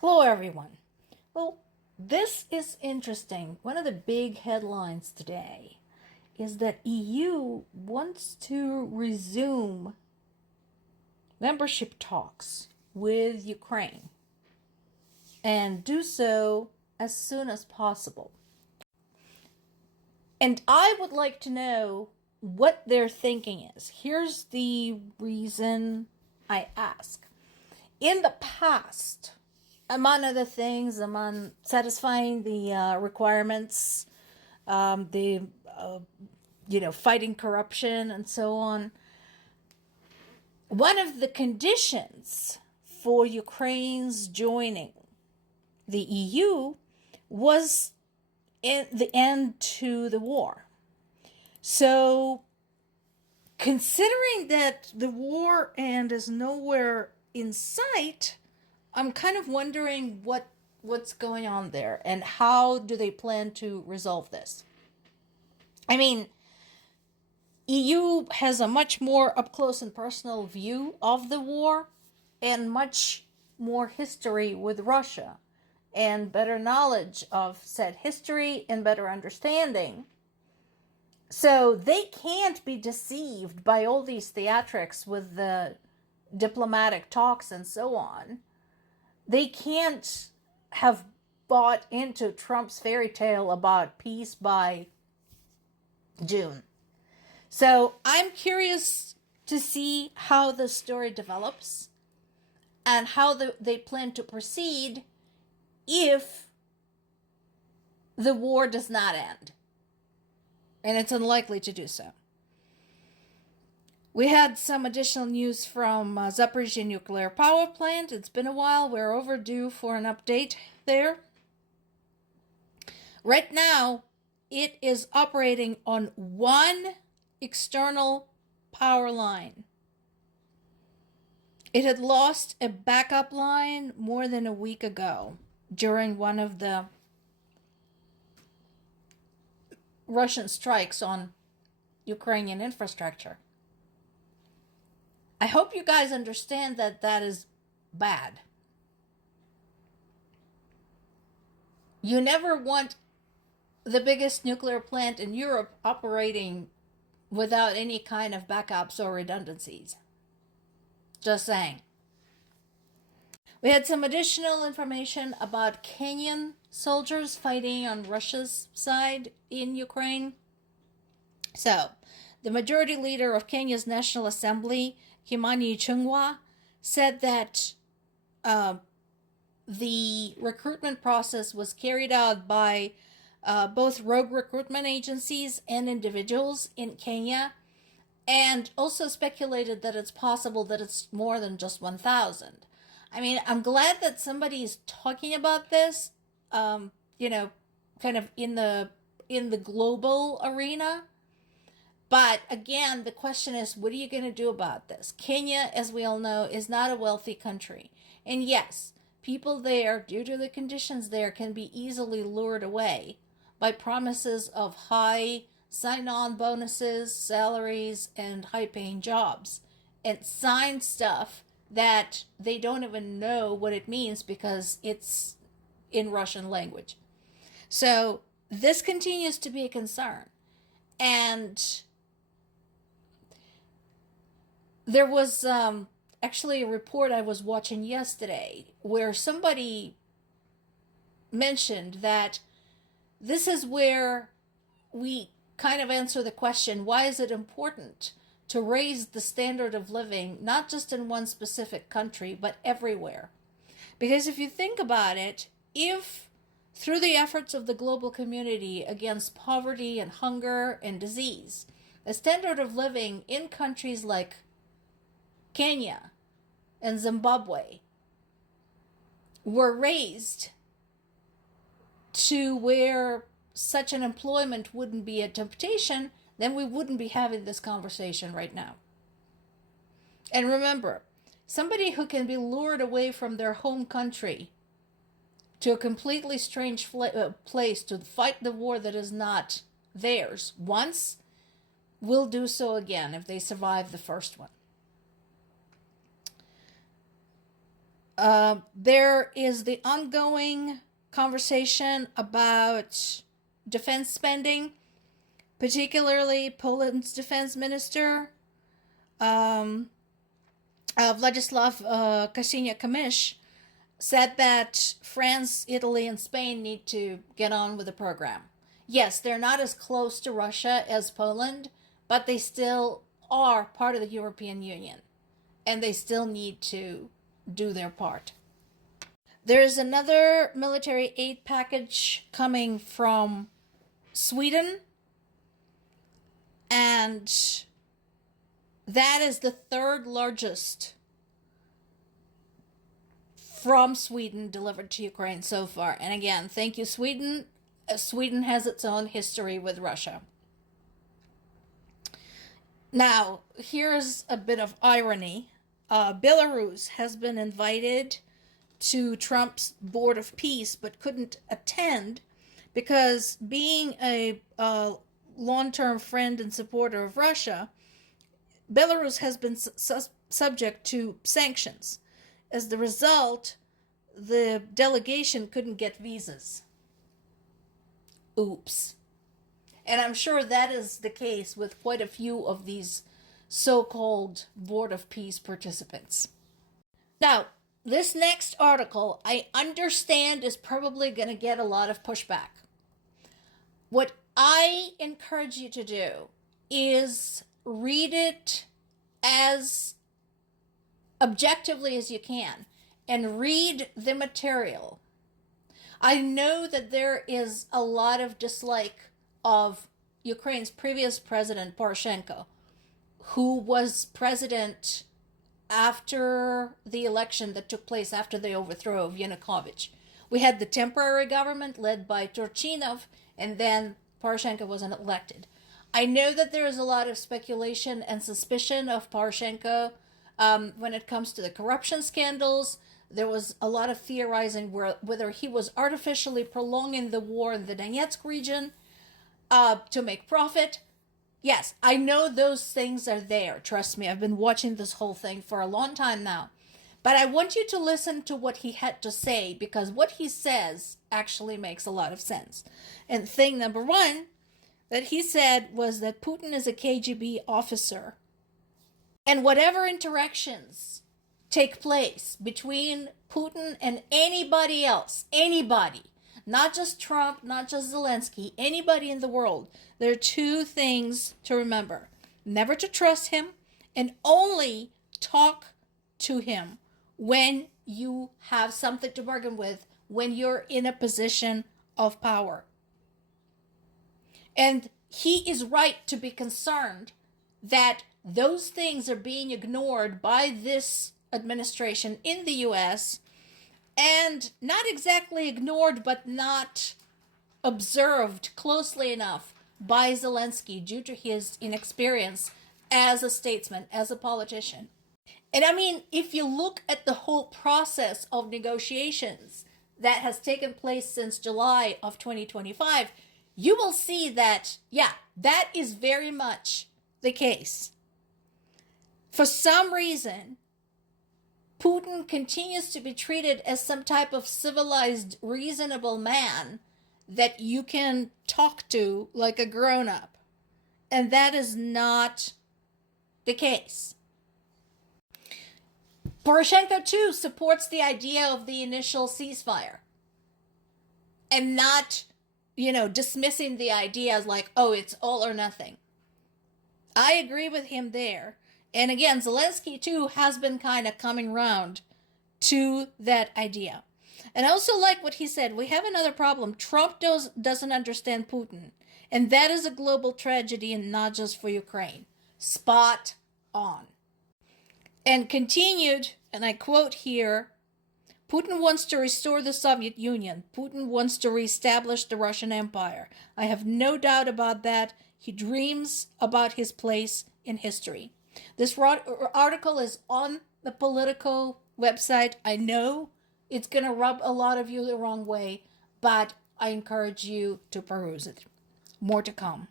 Hello, everyone. Well, this is interesting. One of the big headlines today is that EU wants to resume membership talks with Ukraine and do so as soon as possible. And I would like to know what their thinking is. Here's the reason I ask. In the past, among other things, among satisfying the requirements, the fighting corruption and so on, one of the conditions for Ukraine's joining the EU was the end to the war. So, considering that the war end is nowhere in sight, I'm kind of wondering what's going on there and how do they plan to resolve this. I mean, EU has a much more up close and personal view of the war and much more history with Russia and better knowledge of said history and better understanding. So they can't be deceived by all these theatrics with the diplomatic talks and so on. They can't have bought into Trump's fairy tale about peace by June. So I'm curious to see how the story develops and how they plan to proceed if the war does not end. And it's unlikely to do so. We had some additional news from Zaporizhzhia nuclear power plant. It's been a while. We're overdue for an update there. Right now, it is operating on one external power line. It had lost a backup line more than a week ago during one of the Russian strikes on Ukrainian infrastructure. I hope you guys understand that that is bad. You never want the biggest nuclear plant in Europe operating without any kind of backups or redundancies. Just saying. We had some additional information about Kenyan soldiers fighting on Russia's side in Ukraine. So, the majority leader of Kenya's National Assembly, Kimani Ichung'wah, said that the recruitment process was carried out by both rogue recruitment agencies and individuals in Kenya, and also speculated that it's possible that it's more than just 1,000. I mean, I'm glad that somebody is talking about this, kind of in the global arena. But again, the question is, what are you going to do about this? Kenya, as we all know, is not a wealthy country. And yes, people there, due to the conditions there, can be easily lured away by promises of high sign-on bonuses, salaries, and high-paying jobs, and sign stuff that they don't even know what it means because it's in Russian language. So this continues to be a concern. And there was actually a report I was watching yesterday where somebody mentioned that this is where we kind of answer the question, why is it important to raise the standard of living, not just in one specific country, but everywhere? Because if you think about it, if through the efforts of the global community against poverty and hunger and disease, the standard of living in countries like Kenya and Zimbabwe were raised to where such an employment wouldn't be a temptation, then we wouldn't be having this conversation right now. And remember, somebody who can be lured away from their home country to a completely strange place to fight the war that is not theirs once will do so again if they survive the first one. There is the ongoing conversation about defense spending, particularly Poland's defense minister, Władysław Kosiniak-Kamysz, said that France, Italy, and Spain need to get on with the program. Yes, they're not as close to Russia as Poland, but they still are part of the European Union, and they still need to do their part. There's another military aid package coming from Sweden, and that is the third largest from Sweden delivered to Ukraine so far. And again, thank you, Sweden. Sweden has its own history with Russia. Now, here's a bit of irony. Belarus has been invited to Trump's Board of Peace but couldn't attend because, being a long-term friend and supporter of Russia, Belarus has been subject to sanctions. As the result, the delegation couldn't get visas. Oops. And I'm sure that is the case with quite a few of these so-called Board of Peace participants. Now, this next article, I understand, is probably going to get a lot of pushback. What I encourage you to do is read it as objectively as you can and read the material. I know that there is a lot of dislike of Ukraine's previous president, Poroshenko, who was president after the election that took place after the overthrow of Yanukovych. We had the temporary government led by Turchinov, and then Poroshenko wasn't elected. I know that there is a lot of speculation and suspicion of Poroshenko when it comes to the corruption scandals. There was a lot of theorizing whether he was artificially prolonging the war in the Donetsk region to make profit. Yes, I know those things are there. Trust me, I've been watching this whole thing for a long time now. But I want you to listen to what he had to say, because what he says actually makes a lot of sense. And thing number one that he said was that Putin is a KGB officer. And whatever interactions take place between Putin and anybody else, anybody, not just Trump, not just Zelensky, anybody in the world, there are two things to remember. Never to trust him, and only talk to him when you have something to bargain with, when you're in a position of power. And he is right to be concerned that those things are being ignored by this administration in the US, and not exactly ignored, but not observed closely enough by Zelensky due to his inexperience as a statesman, as a politician. And I mean, if you look at the whole process of negotiations that has taken place since July of 2025, you will see that, yeah, that is very much the case. For some reason, Putin continues to be treated as some type of civilized, reasonable man that you can talk to like a grown-up. And that is not the case. Poroshenko, too, supports the idea of the initial ceasefire. And not, dismissing the idea as like, oh, it's all or nothing. I agree with him there. And again, Zelensky, too, has been kind of coming round to that idea. And I also like what he said. We have another problem. Trump doesn't understand Putin. And that is a global tragedy, and not just for Ukraine. Spot on. And continued, and I quote here, Putin wants to restore the Soviet Union. Putin wants to reestablish the Russian Empire. I have no doubt about that. He dreams about his place in history. This article is on the Politico website. I know it's going to rub a lot of you the wrong way, but I encourage you to peruse it. More to come.